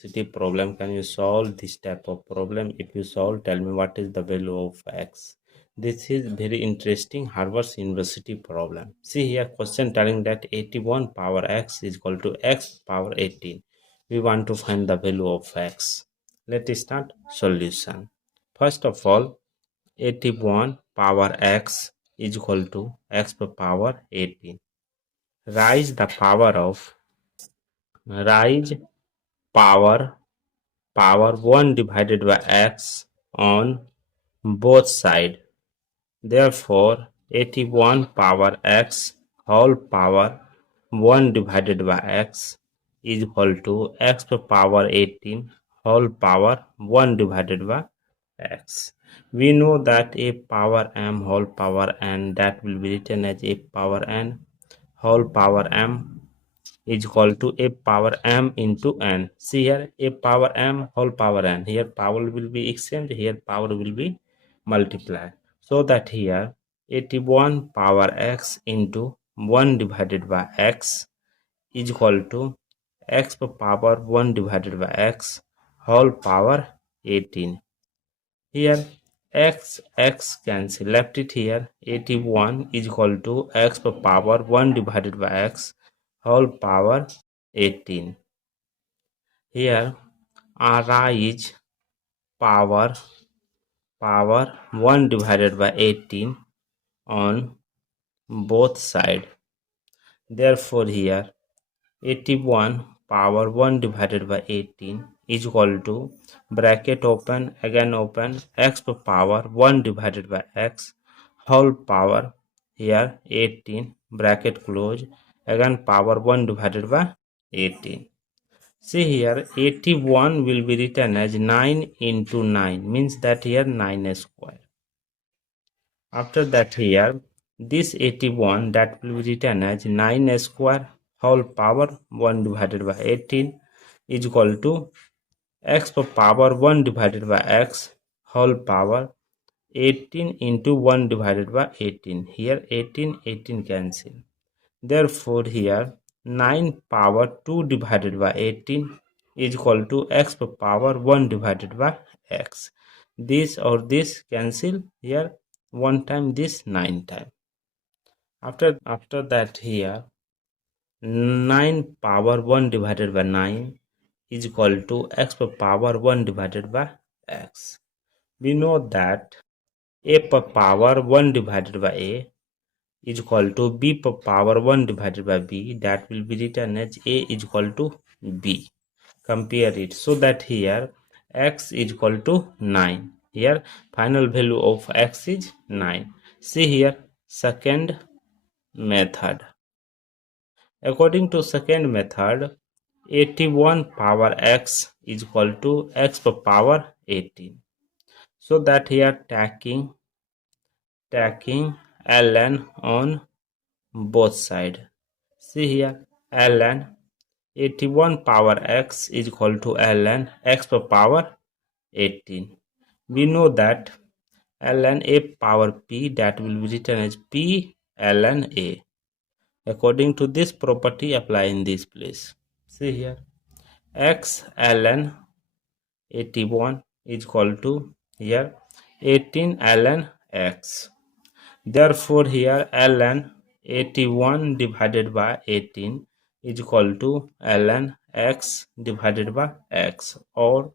City problem. Can you solve this type of problem? If you solve, tell me what is the value of x. This is very interesting Harvard University problem. See here, question telling that 81 power x is equal to x power 18. We want to find the value of x. Let's start solution. First of all, 81 power x is equal to x power 18. Rise the power of rise power 1 divided by x on both sides. Therefore, 81 power x whole power 1 divided by x is equal to x power 18 whole power 1 divided by x. We know that a power m whole power n, that will be written as a power n whole power m is equal to a power m into n. See here, a power m whole power n. Here power will be exchanged, here power will be multiplied. So that here 81 power x into 1 divided by x is equal to x power 1 divided by x whole power 18. Here x cancel, left it here. 81 is equal to x power 1 divided by x whole power 18. Here rise power 1 divided by 18 on both sides. Therefore here 81 power 1 divided by 18 is equal to, bracket open, again open, x power 1 divided by x whole power, here 18, bracket close, again power 1 divided by 18. See here, 81 will be written as 9 into 9, means that here 9 square. After that here, this 81 that will be written as 9 square whole power 1 divided by 18 is equal to x power 1 divided by x whole power 18 into 1 divided by 18. Here 18 cancel. Therefore here 9 power 2 divided by 18 is equal to x power 1 divided by x. This or this cancel, here 1 time, this 9 time. After that here 9 power 1 divided by 9 is equal to x power 1 divided by x. We know that a power 1 divided by a is equal to b power 1 divided by b, that will be written as a is equal to b. Compare it, so that here x is equal to 9. Here final value of x is 9. See here, second method. According to second method, 81 power x is equal to x power 18. So that here taking ln on both sides. See here, ln 81 power x is equal to ln x power 18. We know that ln a power p, that will be written as p ln a. According to this property, apply in this place. See here, x ln 81 is equal to here 18 ln x. Therefore here ln 81 divided by 18 is equal to ln x divided by x, or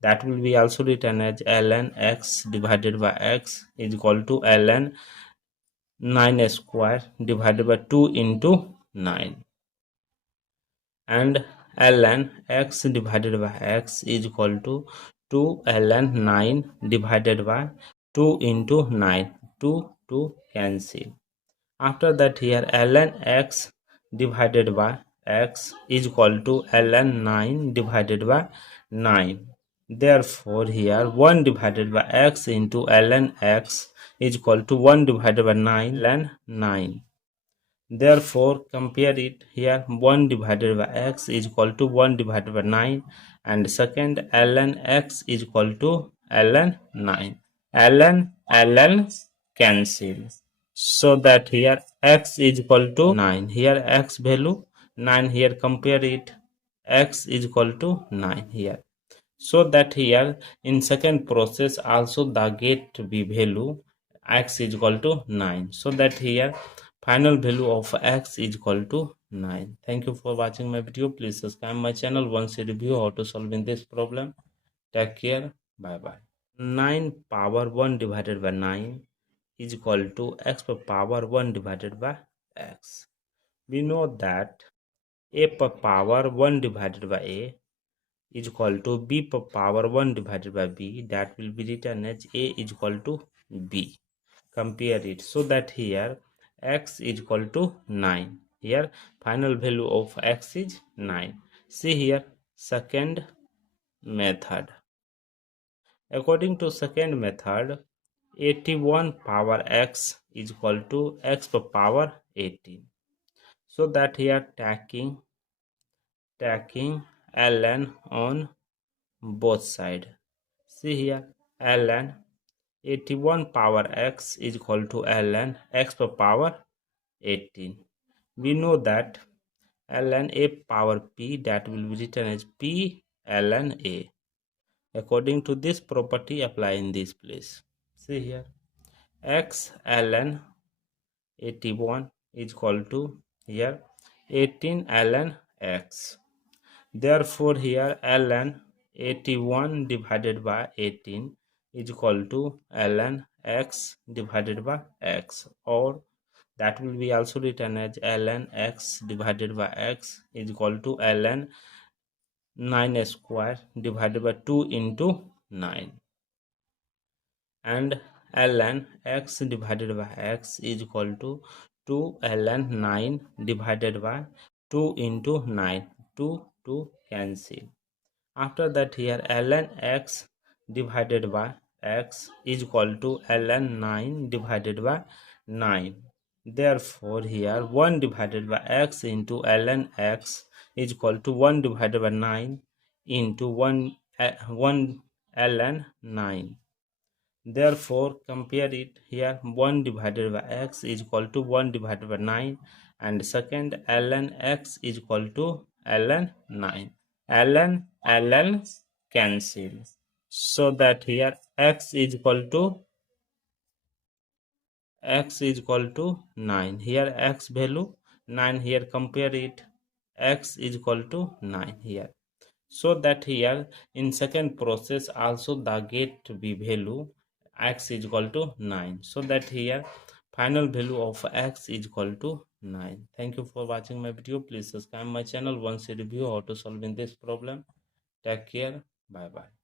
that will be also written as ln x divided by x is equal to ln 9 square divided by 2 into 9, and ln x divided by x is equal to 2 ln 9 divided by 2 into 9, 2 cancel. After that here ln x divided by x is equal to ln 9 divided by 9. Therefore here 1 divided by x into ln x is equal to 1 divided by 9 ln 9. Therefore compare it, here 1 divided by x is equal to 1 divided by 9, and second ln x is equal to ln 9. ln cancel, so that here x is equal to 9. Here x value 9, here compare it, x is equal to 9 here. So that here in second process also the get be value x is equal to 9. So that here final value of x is equal to 9. Thank you for watching my video. Please subscribe my channel once a review how to solving this problem. Take care. Bye bye. 9 power 1 divided by 9 is equal to x power 1 divided by x. We know that a power 1 divided by a is equal to b power 1 divided by b, that will be written as a is equal to b. Compare it. So that here x is equal to 9. Here final value of x is 9. See here second method. According to second method, 81 power x is equal to x power 18. So that here taking ln on both side. See here ln 81 power x is equal to ln x power 18. We know that ln a power p, that will be written as p ln a. According to this property, apply in this place. See here x ln 81 is equal to here 18 ln x. Therefore here ln 81 divided by 18 is equal to ln x divided by x, or that will be also written as ln x divided by x is equal to ln 9 square divided by 2 into 9, and ln x divided by x is equal to 2 ln 9 divided by 2 into 9, 2 cancel. After that here ln x divided by x is equal to ln 9 divided by 9. Therefore here 1 divided by x into ln x is equal to 1 divided by 9 into 1 ln 9. Therefore compare it here 1 divided by x is equal to 1 divided by 9, and second ln x is equal to ln 9. ln cancel. So that here x is equal to 9. Here x value 9, here compare it, x is equal to 9 here. So that here in second process also the get be value x is equal to 9. So that here final value of x is equal to 9. Thank you for watching my video. Please subscribe my channel once a review how to solving this problem. Take care. Bye bye.